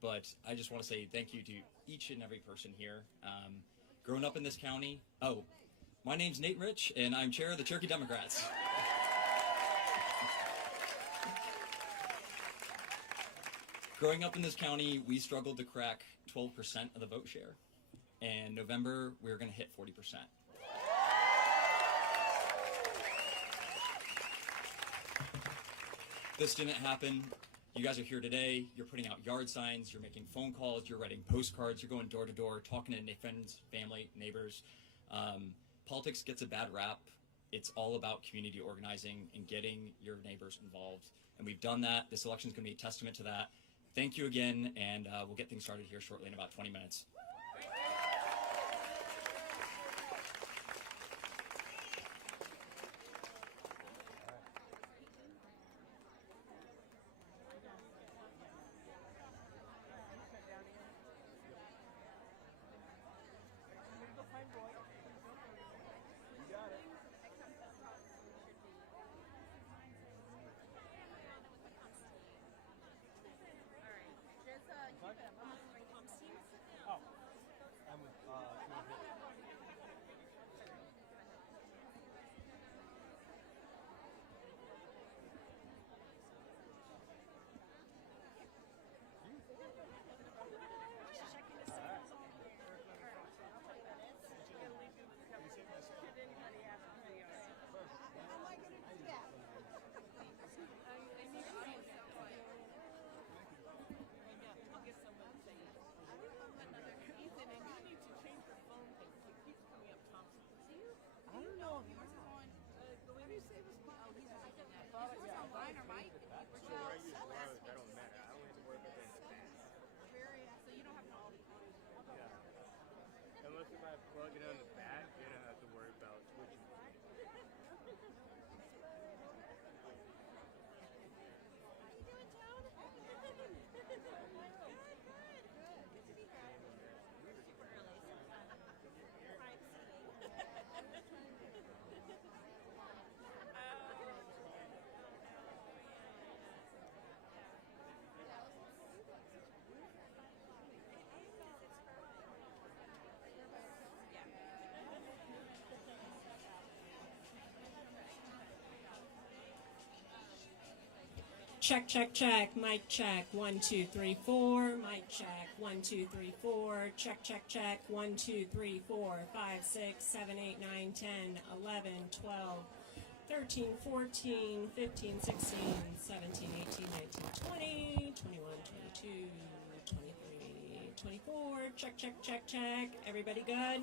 But I just want to say thank you to each and every person here. Growing up in this county, my name's Nate Rich, and I'm chair of the Cherokee Democrats. Growing up in this county, we struggled to crack 12% of the vote share. And November, we were going to hit 40%. This didn't happen. You guys are here today. You're putting out yard signs. You're making phone calls. You're writing postcards. You're going door to door, talking to friends, family, neighbors. Politics gets a bad rap. It's all about community organizing and getting your neighbors involved. And we've done that. This election is going to be a testament to that. Thank you again, and we'll get things started here shortly in about 20 minutes. Unless if I plug it on the back, then I have to worry about switching. Check, check, check. Mic check. 1, 2, 3, 4. Mic check. 1, 2, 3, 4. Check, check, check. 1, 2, 3, 4, 5, 6, 7, 8, 9, 10, 11, 12, 13, 14, 15, 16, 17, 18, 19, 20, 21, 22, 23, 24. Check, check, check, check. Everybody good?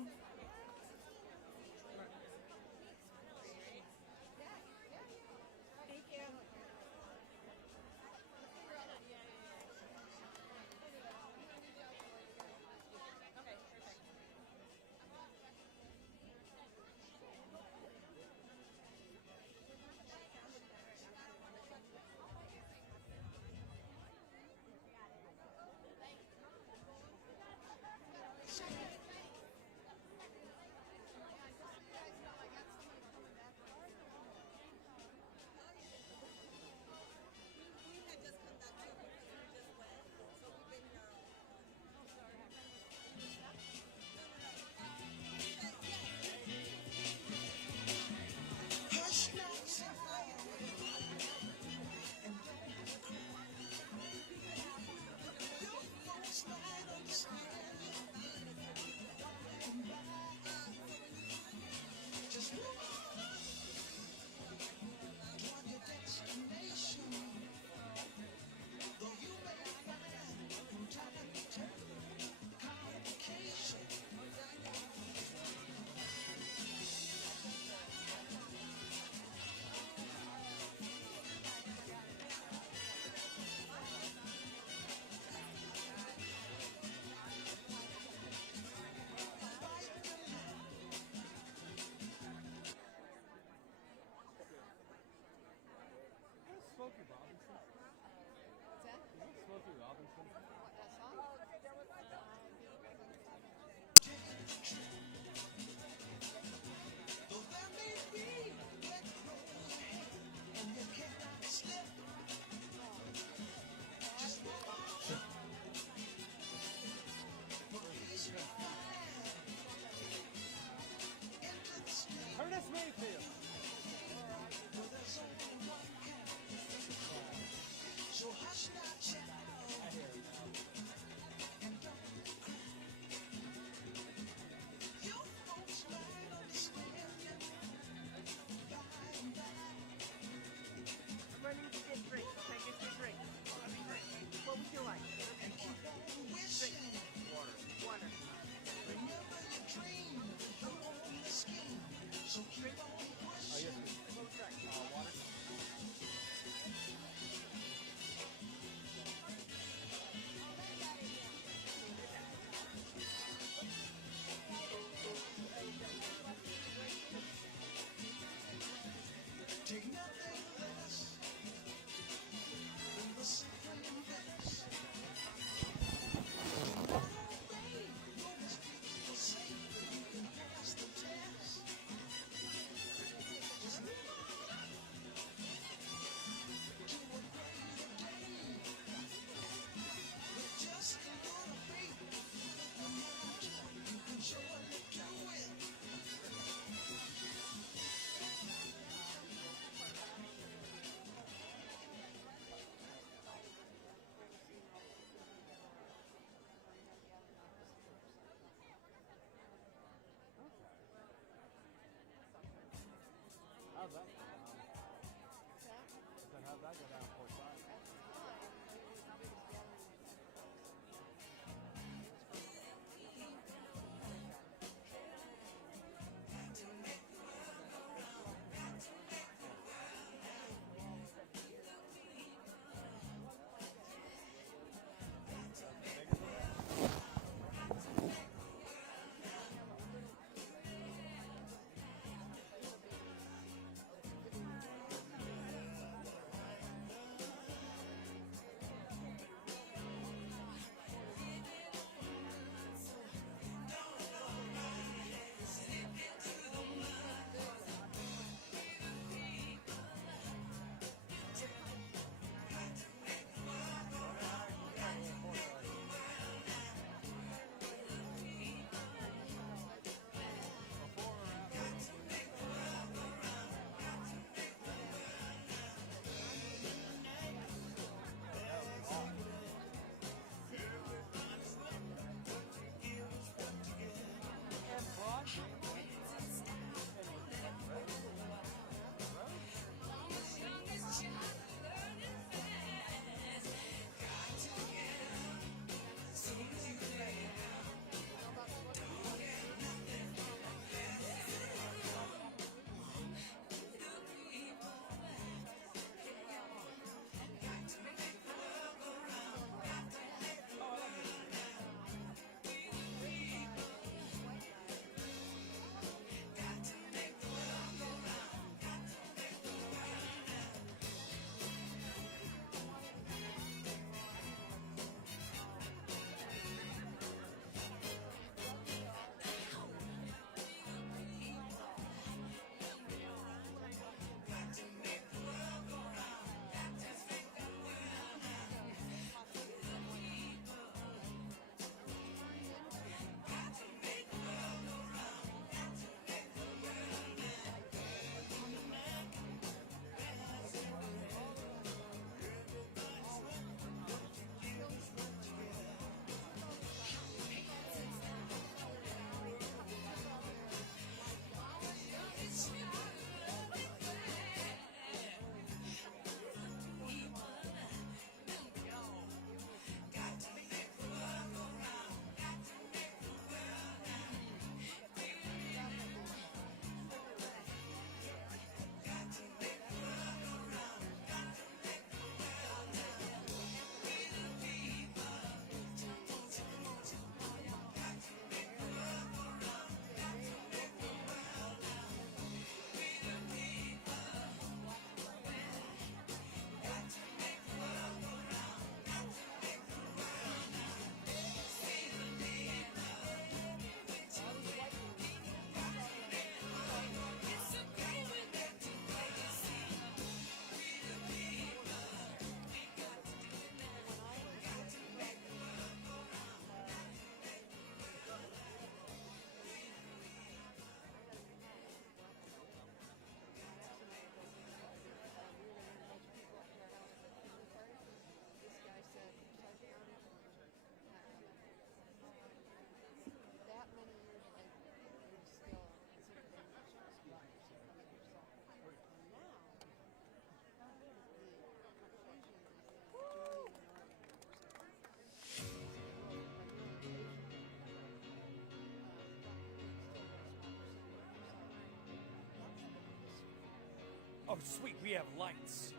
Oh, sweet, we have lights.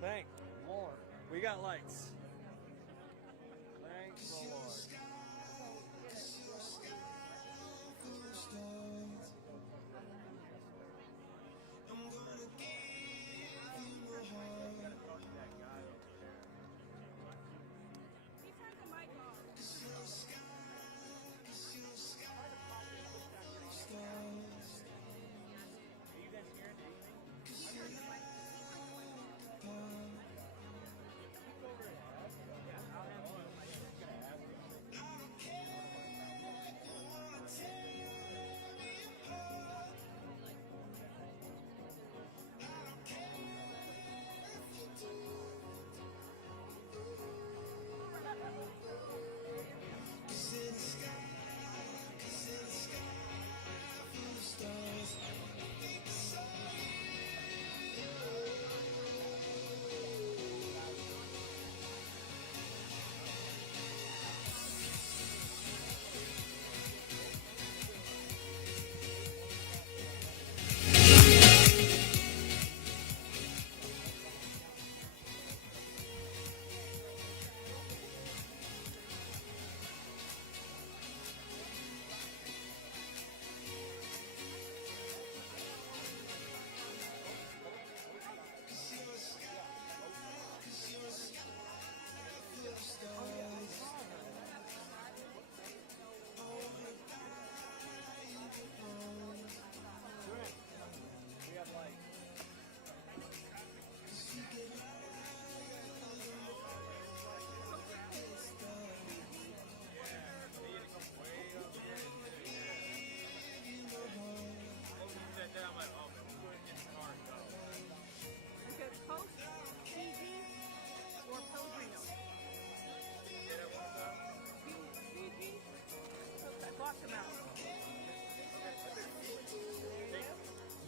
Thank the Lord. We got lights. Thank the Lord.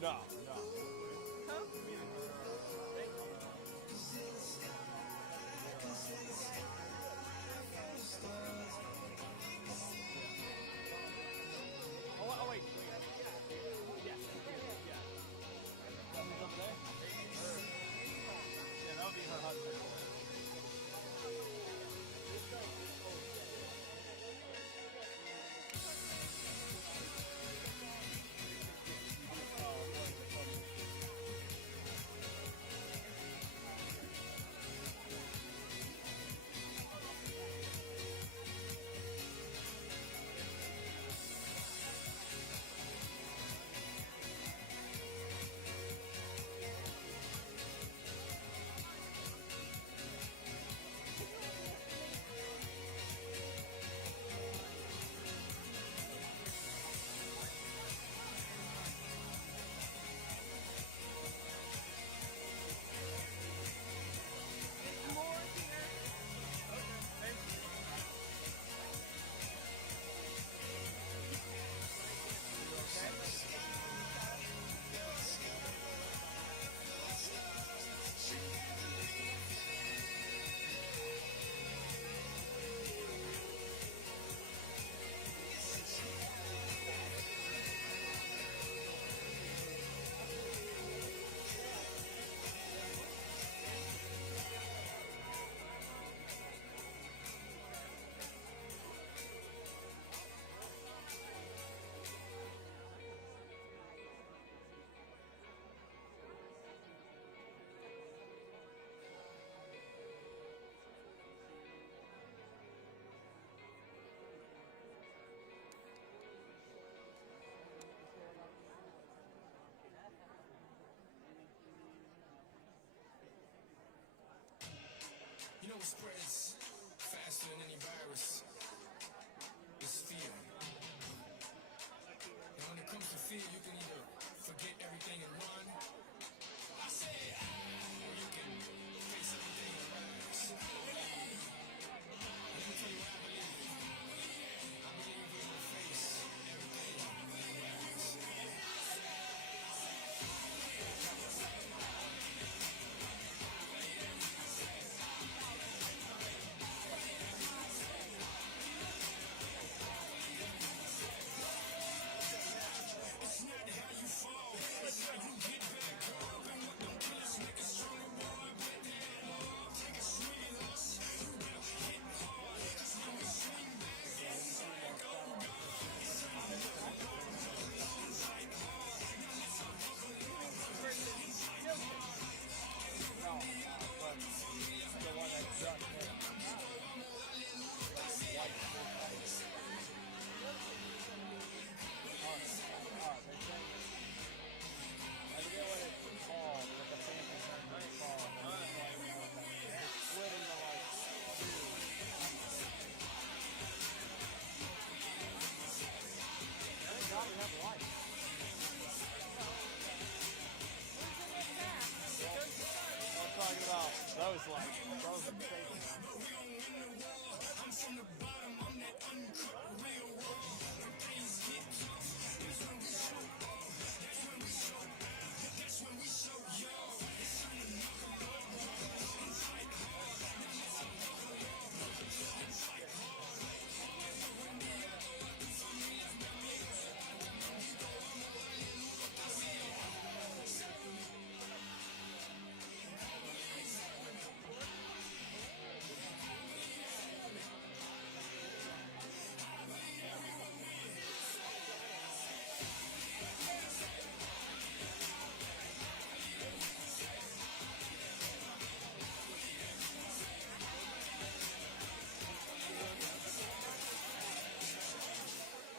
No, no. Oh, wait. Yes. Yeah. Someone's up there? Yeah, that would be her husband. You know what spreads faster than any virus? It's fear. And when it comes to fear, you can either forget everything and run. I say, or you can face everything and rise. Let me tell you what I believe. I believe we're gonna face everything and rise.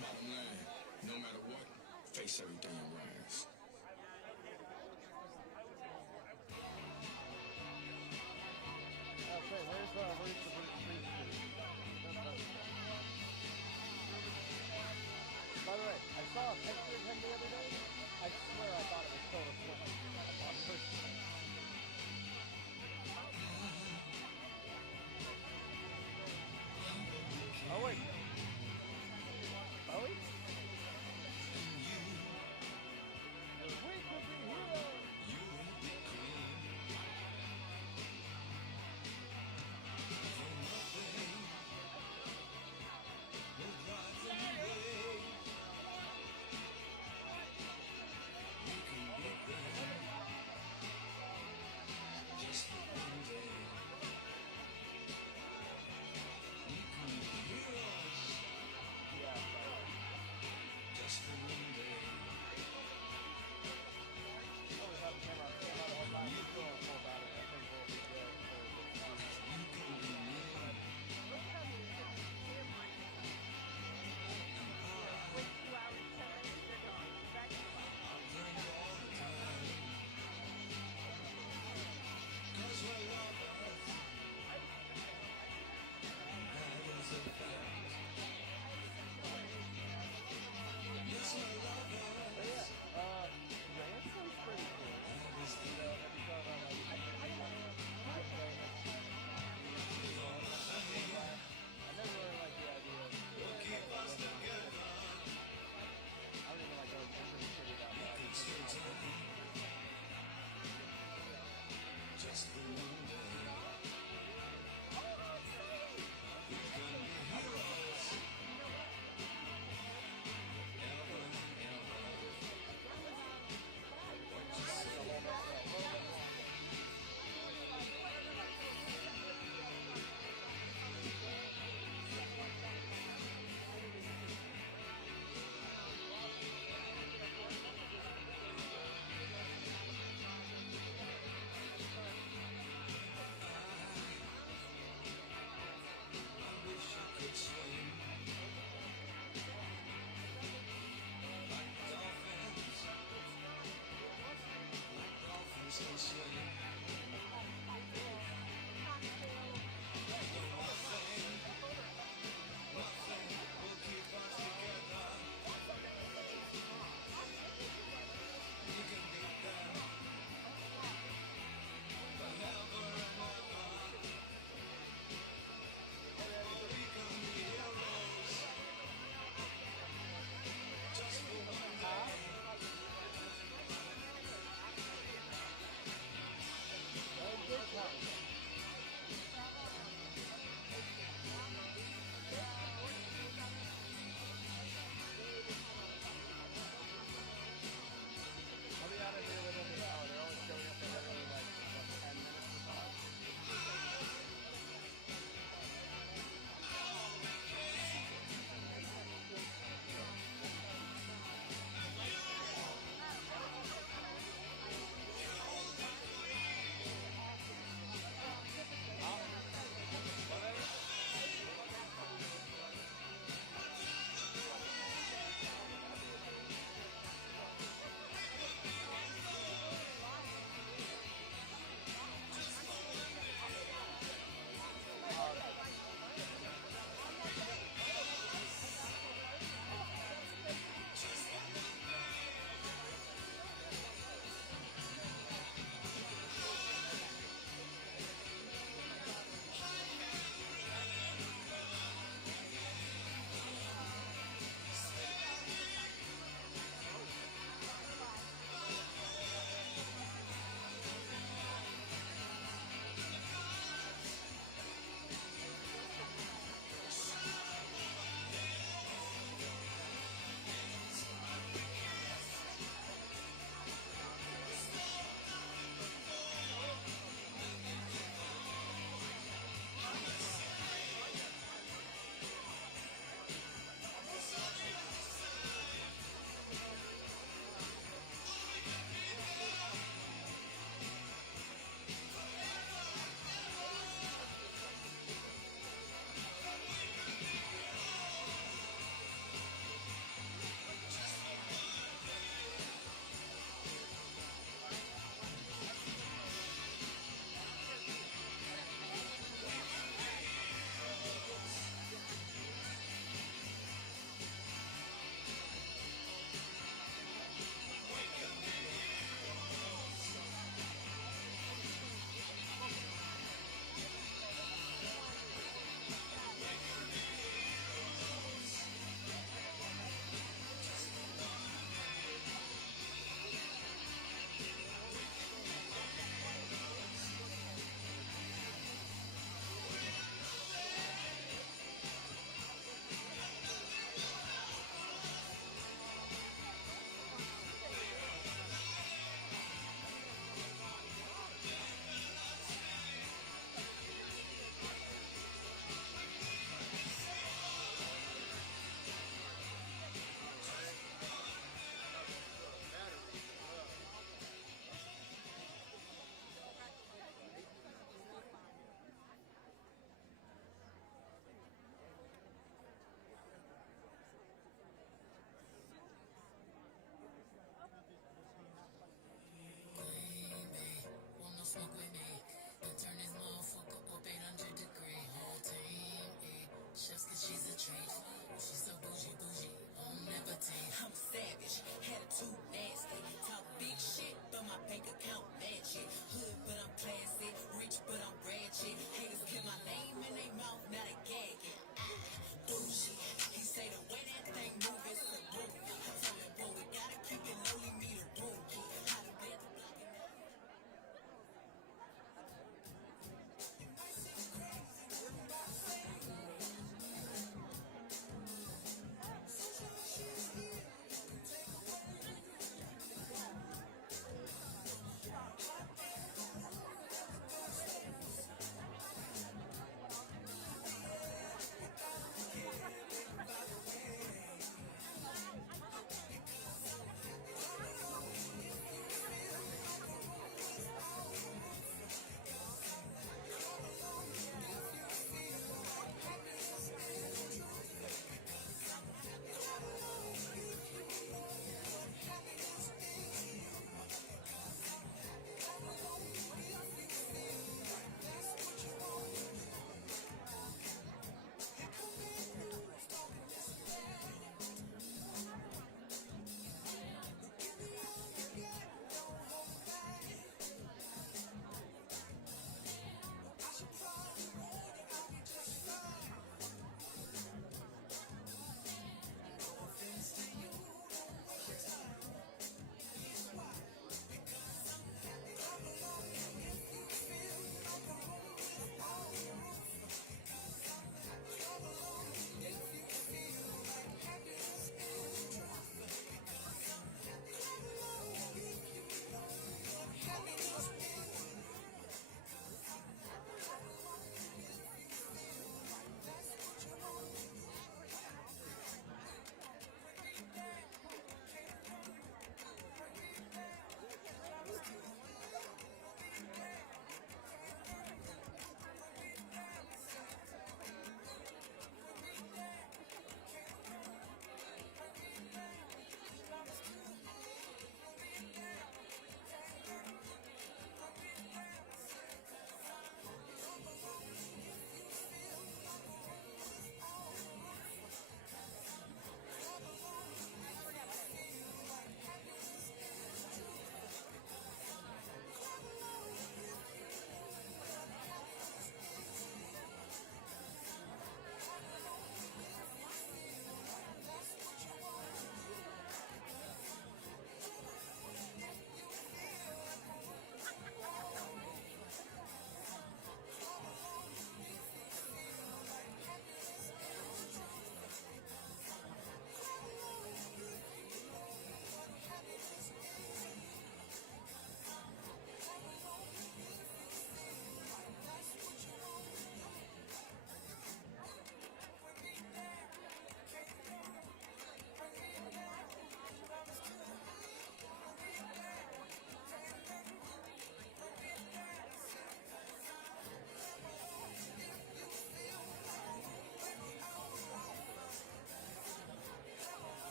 Bottom line, no matter what, face everything and rise. Okay, where's the free street? By the way, I saw a picture of him the other day. I swear I thought it was still the on person. Oh wait. Bowie? We could be heroes.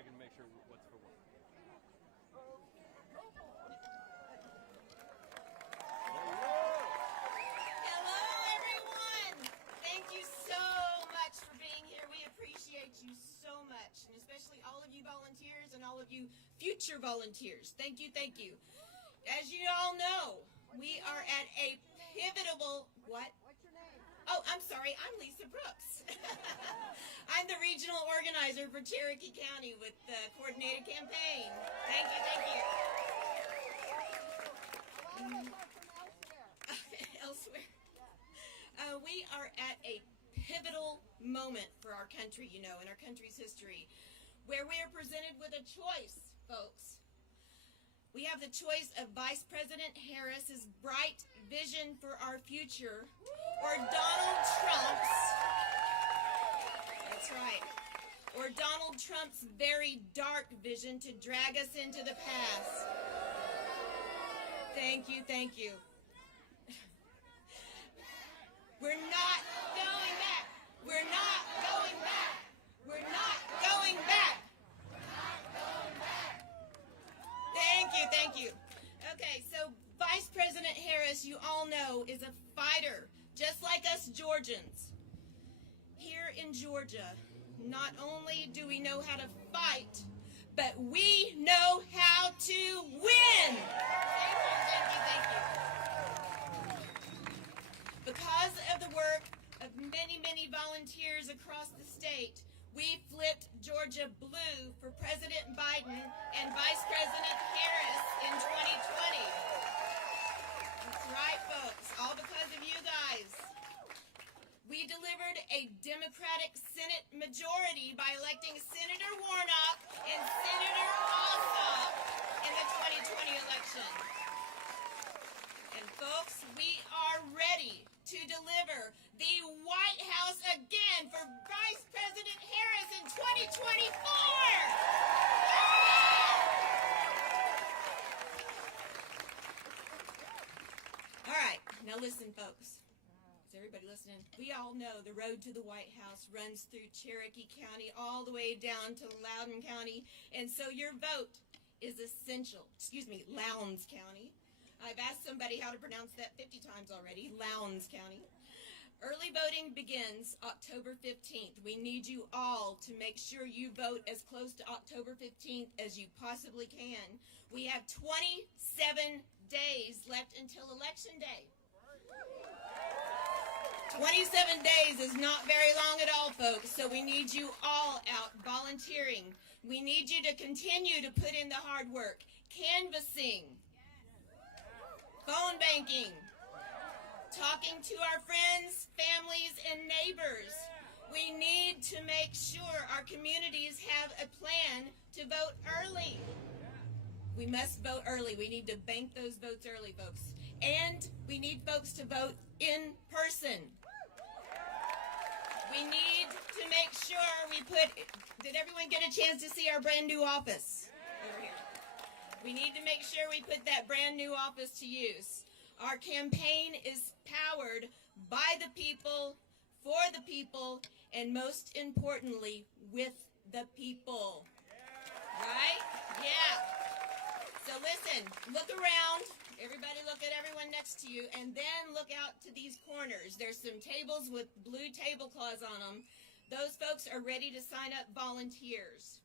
checking to make sure what's for what. Hello, everyone. Thank you so much for being here. We appreciate you so much, and especially all of you volunteers and all of you future volunteers. Thank you, thank you. As you all know, we are at a pivotal, what? What's your name? Oh, I'm sorry, I'm Lisa Brooks. I'm the regional organizer for Cherokee County with the coordinated campaign. Thank you, thank you. A lot of us are from elsewhere. Elsewhere. We are at a pivotal moment for our country, you know, in our country's history, where we are presented with a choice, folks. We have the choice of Vice President Harris's bright vision for our future, or Donald Trump's, that's right, or Donald Trump's very dark vision to drag us into the past. Thank you, thank you. We're not going back. We're not going back. We're not going back. Thank you, thank you. Okay, so Vice President Harris, you all know, is a fighter, just like us Georgians. Here in Georgia, not only do we know how to fight, but we know how to win. Thank you, thank you, thank you. Because of the work of many, many volunteers across the state, we flipped Georgia blue for President Biden and Vice President Harris in 2020. That's right, folks, all because of you guys. We delivered a Democratic Senate majority by electing Senator Warnock and Senator Ossoff in the 2020 election. And folks, we are ready to deliver the White House again for Vice President Harris in 2024. All right, now listen, folks. Is everybody listening? We all know the road to the White House runs through Cherokee County all the way down to Loudoun County, and so your vote is essential. Excuse me, Lowndes County. I've asked somebody how to pronounce that 50 times already. Lowndes County. Early voting begins October 15th. We need you all to make sure you vote as close to October 15th as you possibly can. We have 27 days left until Election Day. 27 days is not very long at all, folks, so we need you all out volunteering. We need you to continue to put in the hard work, canvassing, phone banking, talking to our friends, families, and neighbors. We need to make sure our communities have a plan to vote early. We must vote early. We need to bank those votes early, folks. And we need folks to vote in person. We need to make sure we did everyone get a chance to see our brand new office? Over here. We need to make sure we put that brand new office to use. Our campaign is powered by the people, for the people, and most importantly, with the people. Right? Yeah. So listen, look around. Everybody look at everyone next to you, and then look out to these corners. There's some tables with blue tablecloths on them. Those folks are ready to sign up volunteers.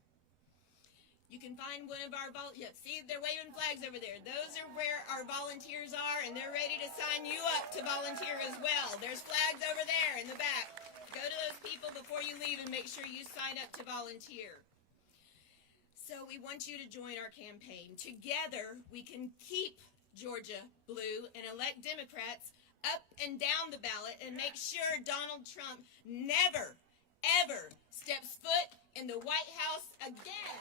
You can find one of our see, they're waving flags over there. Those are where our volunteers are, and they're ready to sign you up to volunteer as well. There's flags over there in the back. Go to those people before you leave and make sure you sign up to volunteer. So we want you to join our campaign. Together, we can keep Georgia blue and elect Democrats up and down the ballot and make sure Donald Trump never, ever steps foot in the White House again.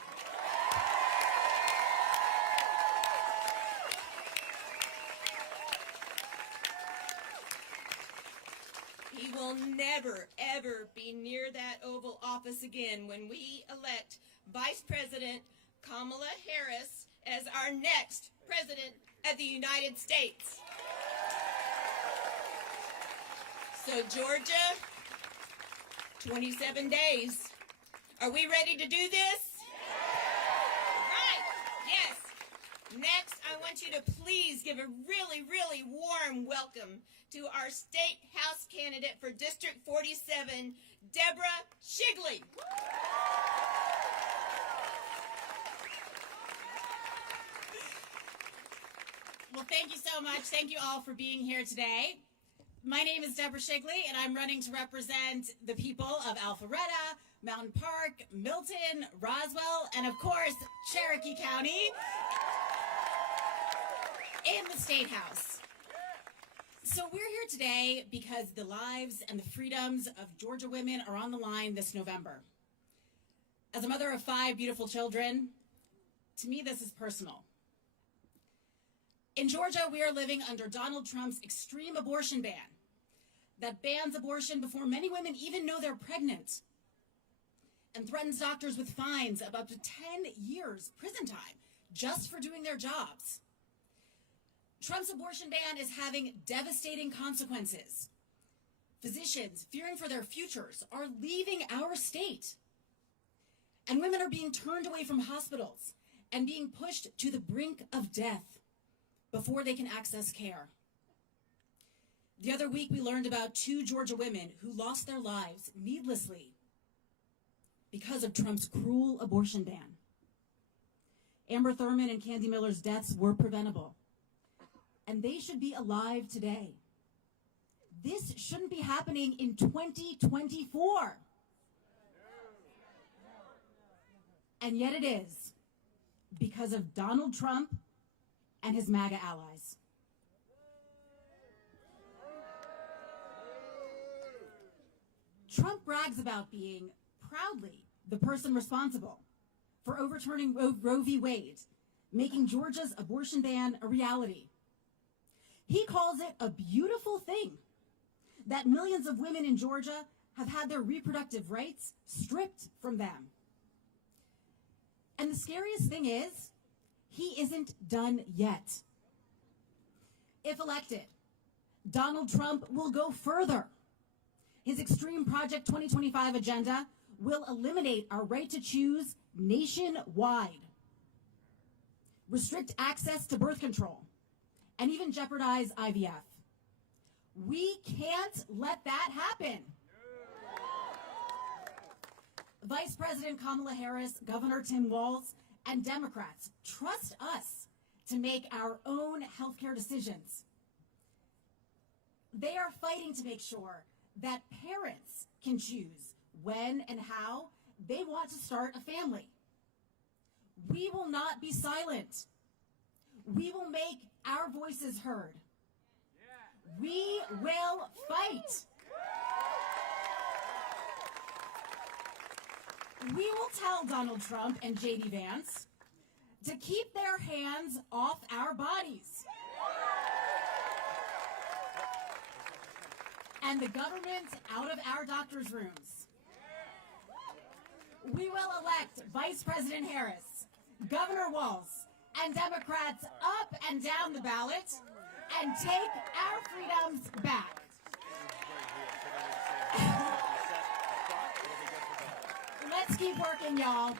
He will never, ever be near that Oval Office again when we elect Vice President Kamala Harris as our next President of the United States. So Georgia, 27 days. Are we ready to do this? Next, I want you to please give a really, really warm welcome to our State House candidate for District 47, Deborah Shigley. Well, thank you so much. Thank you all for being here today. My name is Deborah Shigley, and I'm running to represent the people of Alpharetta, Mountain Park, Milton, Roswell, and of course, Cherokee County in the State House. So we're here today because the lives and the freedoms of Georgia women are on the line this November. As a mother of 5 beautiful children, to me this is personal. In Georgia, we are living under Donald Trump's extreme abortion ban that bans abortion before many women even know they're pregnant and threatens doctors with fines of up to 10 years prison time just for doing their jobs. Trump's abortion ban is having devastating consequences. Physicians, fearing for their futures, are leaving our state. And women are being turned away from hospitals and being pushed to the brink of death before they can access care. The other week, we learned about 2 Georgia women who lost their lives needlessly because of Trump's cruel abortion ban. Amber Thurman and Candy Miller's deaths were preventable, and they should be alive today. This shouldn't be happening in 2024. And yet it is, because of Donald Trump and his MAGA allies. Trump brags about being proudly the person responsible for overturning Roe v. Wade, making Georgia's abortion ban a reality. He calls it a beautiful thing that millions of women in Georgia have had their reproductive rights stripped from them. And the scariest thing is, he isn't done yet. If elected, Donald Trump will go further. His Extreme Project 2025 agenda will eliminate our right to choose nationwide, restrict access to birth control, and even jeopardize IVF. We can't let that happen. Vice President Kamala Harris, Governor Tim Walz, and Democrats trust us to make our own healthcare decisions. They are fighting to make sure that parents can choose when and how they want to start a family. We will not be silent. We will make our voices heard. We will fight. We will tell Donald Trump and J.D. Vance to keep their hands off our bodies. And the government out of our doctors' rooms. We will elect Vice President Harris, Governor Walz, and Democrats up and down the ballot and take our freedoms back. Let's keep working, y'all.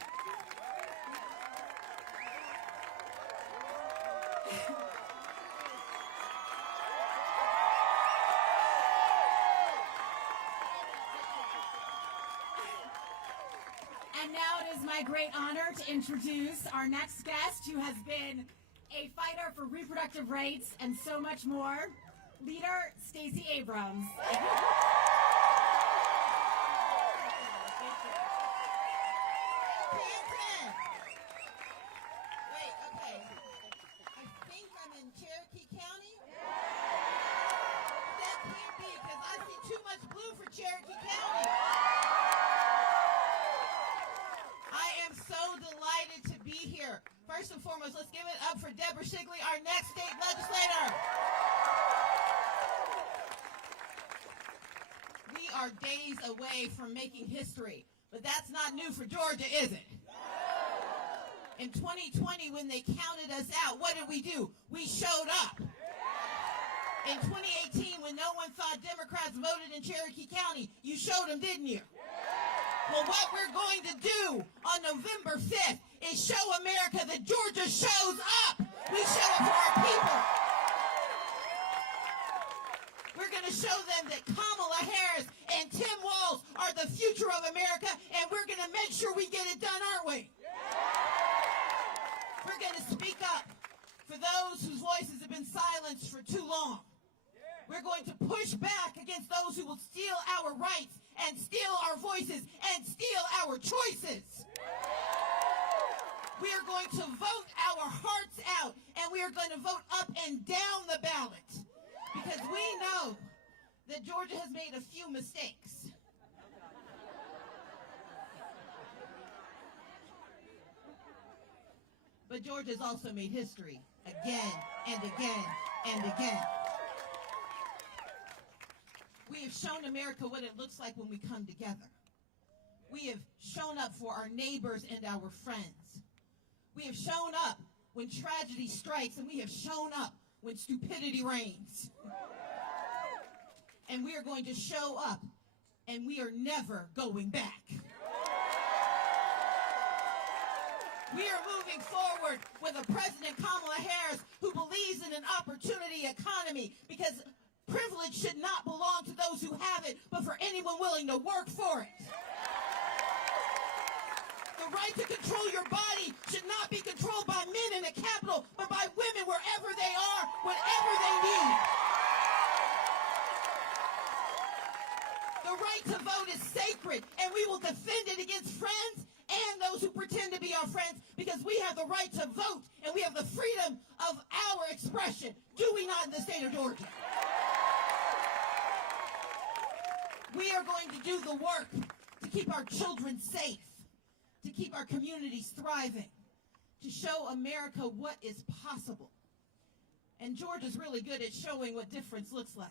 And now it is my great honor to introduce our next guest, who has been a fighter for reproductive rights and so much more, Leader Stacey Abrams. Wait, okay. I think I'm in Cherokee County. That can't be, because I see too much blue for Cherokee County. I am so delighted to be here. First and foremost, let's give it up for Deborah Shigley, our next state legislator. We are days away from making history, but that's not new for Georgia, is it? In 2020, when they counted us out, what did we do? We showed up. In 2018, when no one thought Democrats voted in Cherokee County, you showed them, didn't you? Well, what we're going to do on November 5th is show America that Georgia shows up. We show up for our people. We're going to show them that Kamala Harris and Tim Walz are the future of America, and we're going to make sure we get it done, aren't we? We're going to speak up for those whose voices have been silenced for too long. We're going to push back against those who will steal our rights and steal our voices and steal our choices. We are going to vote our hearts out, and we are going to vote up and down the ballot, because we know that Georgia has made a few mistakes. But Georgia's also made history again and again and again. We have shown America what it looks like when we come together. We have shown up for our neighbors and our friends. We have shown up when tragedy strikes, and we have shown up when stupidity reigns. And we are going to show up, and we are never going back. We are moving forward with a President Kamala Harris who believes in an opportunity economy, because privilege should not belong to those who have it, but for anyone willing to work for it. The right to control your body should not be controlled by men in the Capitol, but by women wherever they are, whatever they need. The right to vote is sacred, and we will defend it against friends and those who pretend to be our friends, because we have the right to vote, and we have the freedom of our expression. Do we not in the state of Georgia? We are going to do the work to keep our children safe, to keep our communities thriving, to show America what is possible. And Georgia's really good at showing what difference looks like.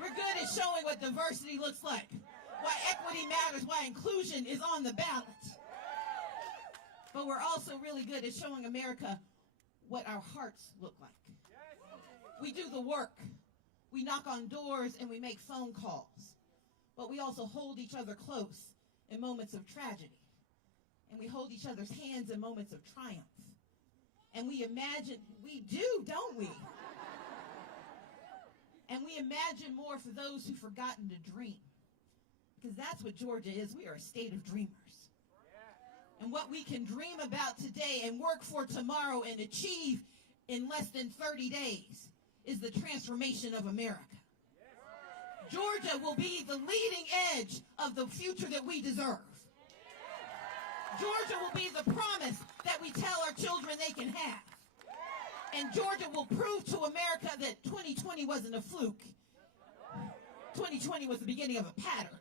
We're good at showing what diversity looks like, why equity matters, why inclusion is on the ballot. But we're also really good at showing America what our hearts look like. We do the work. We knock on doors and we make phone calls. But we also hold each other close in moments of tragedy. And we hold each other's hands in moments of triumph. And we imagine, we do, don't we? And we imagine more for those who've forgotten to dream. Because that's what Georgia is. We are a state of dreamers. And what we can dream about today and work for tomorrow and achieve in less than 30 days is the transformation of America. Georgia will be the leading edge of the future that we deserve. Georgia will be the promise that we tell our children they can have. And Georgia will prove to America that 2020 wasn't a fluke. 2020 was the beginning of a pattern.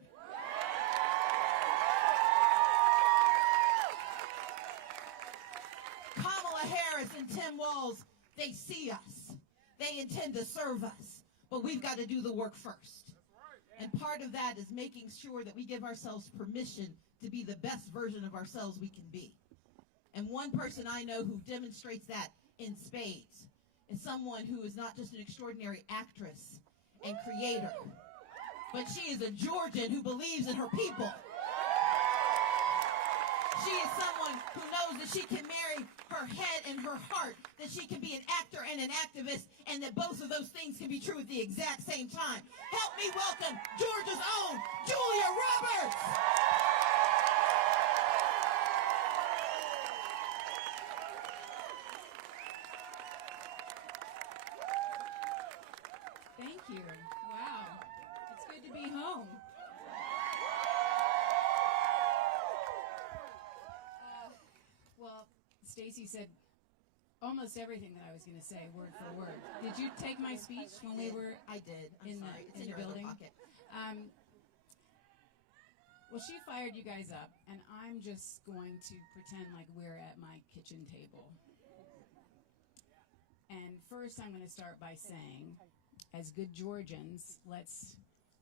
Kamala Harris and Tim Walz, they see us. They intend to serve us. But we've got to do the work first. And part of that is making sure that we give ourselves permission to be the best version of ourselves we can be. And one person I know who demonstrates that in spades is someone who is not just an extraordinary actress and creator, but she is a Georgian who believes in her people. She is someone who knows that she can marry her head and her heart, that she can be an actor and an activist, and that both of those things can be true at the exact same time. Help me welcome Georgia's own Julia Roberts. Thank you. Wow. It's good to be home. Well, Stacy said almost everything that I was going to say, word for word. Did you take my speech when we were I did. I'm in sorry. It's the in your other building? pocket. Well, she fired you guys up, and I'm just going to pretend like we're at my kitchen table. And first, I'm going to start by saying, as good Georgians, let's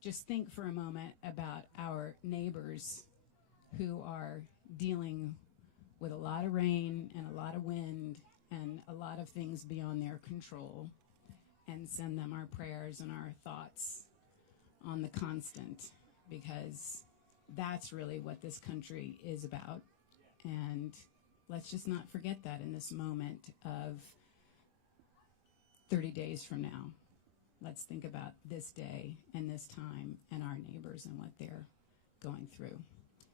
just think for a moment about our neighbors who are dealing with a lot of rain and a lot of wind and a lot of things beyond their control, and send them our prayers and our thoughts on the constant, because that's really what this country is about. And let's just not forget that in this moment of 30 days from now. Let's think about this day and this time and our neighbors and what they're going through.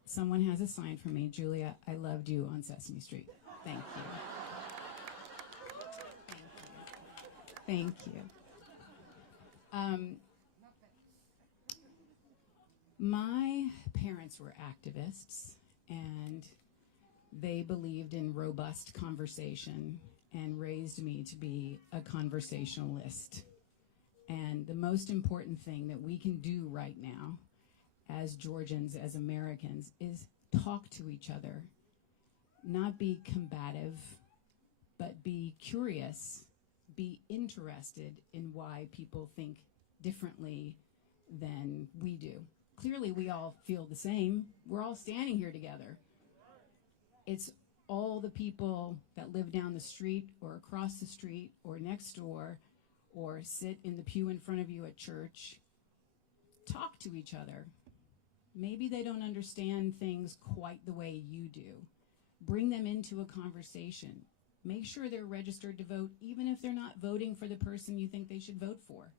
Someone has a sign for me. Julia, I loved you on Sesame Street. Thank you. Thank you. My parents were activists, and they believed in robust conversation and raised me to be a conversationalist. And the most important thing that we can do right now as Georgians, as Americans, is talk to each other. Not be combative, but be curious, be interested in why people think differently than we do. Clearly, we all feel the same. We're all standing here together. It's all the people that live down the street or across the street or next door or sit in the pew in front of you at church. Talk to each other. Maybe they don't understand things quite the way you do. Bring them into a conversation. Make sure they're registered to vote, even if they're not voting for the person you think they should vote for.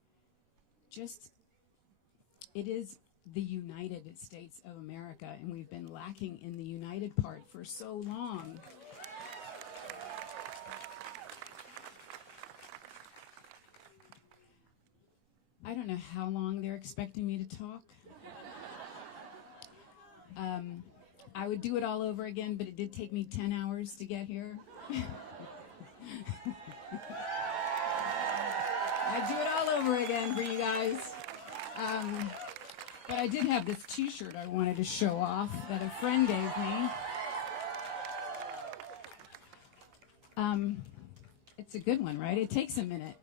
It is the United States of America, and we've been lacking in the united part for so long. I don't know how long they're expecting me to talk. I would do it all over again, but it did take me 10 hours to get here. I'd do it all over again for you guys. But I did have this t-shirt I wanted to show off that a friend gave me. It's a good one, right? It takes a minute.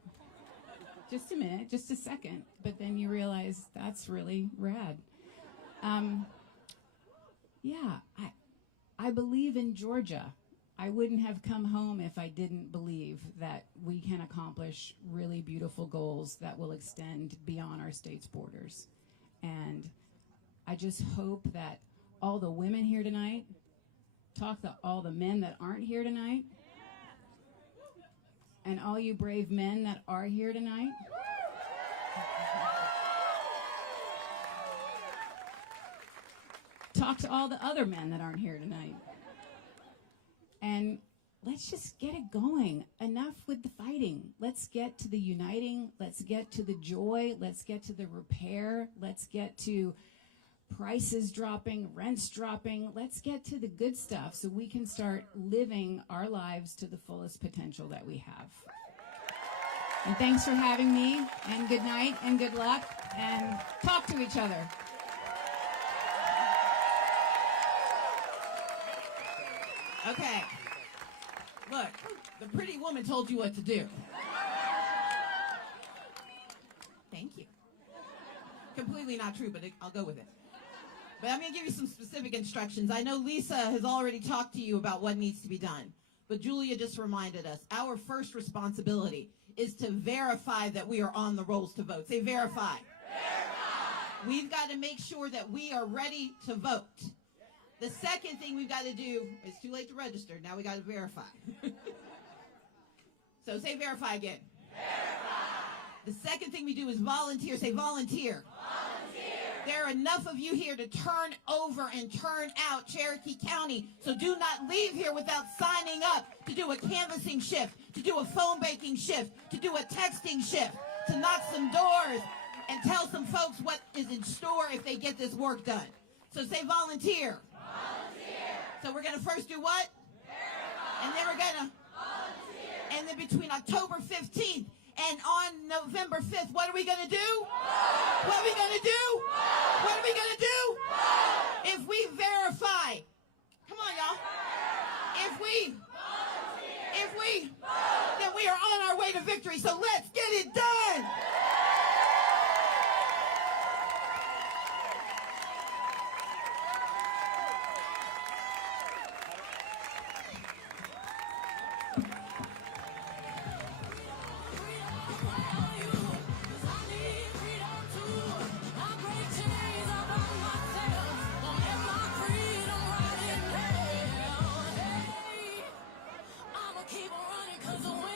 Just a minute, just a second. But then you realize that's really rad. Yeah, I believe in Georgia. I wouldn't have come home if I didn't believe that we can accomplish really beautiful goals that will extend beyond our state's borders. And I just hope that all the women here tonight talk to all the men that aren't here tonight. And all you brave men that are here tonight. Talk to all the other men that aren't here tonight. And let's just get it going. Enough with the fighting. Let's get to the uniting. Let's get to the joy. Let's get to the repair. Let's get to prices dropping, rents dropping. Let's get to the good stuff so we can start living our lives to the fullest potential that we have. And thanks for having me, and good night, and good luck, and talk to each other. Okay. Look, the pretty woman told you what to do. Thank you. Completely not true, but I'll go with it. But I'm going to give you some specific instructions. I know Lisa has already talked to you about what needs to be done, but Julia just reminded us, our first responsibility is to verify that we are on the rolls to vote. Say verify. Verify. We've got to make sure that we are ready to vote. The second thing we've got to do, it's too late to register, now we got to verify. So say verify again. Verify. The second thing we do is volunteer. Say volunteer. Volunteer. There are enough of you here to turn over and turn out Cherokee County, so do not leave here without signing up to do a canvassing shift, to do a phone banking shift, to do a texting shift, to knock some doors and tell some folks what is in store if they get this work done. So say volunteer. So we're going to first do what? Verify. And then we're going to volunteer. And then between October 15th and on November 5th, what are we going to do? Vote. What are we going to do? Vote. What are we going to do? Vote. If we verify, come on, y'all. If we, then we are on our way to victory. So let's get it done. was a win.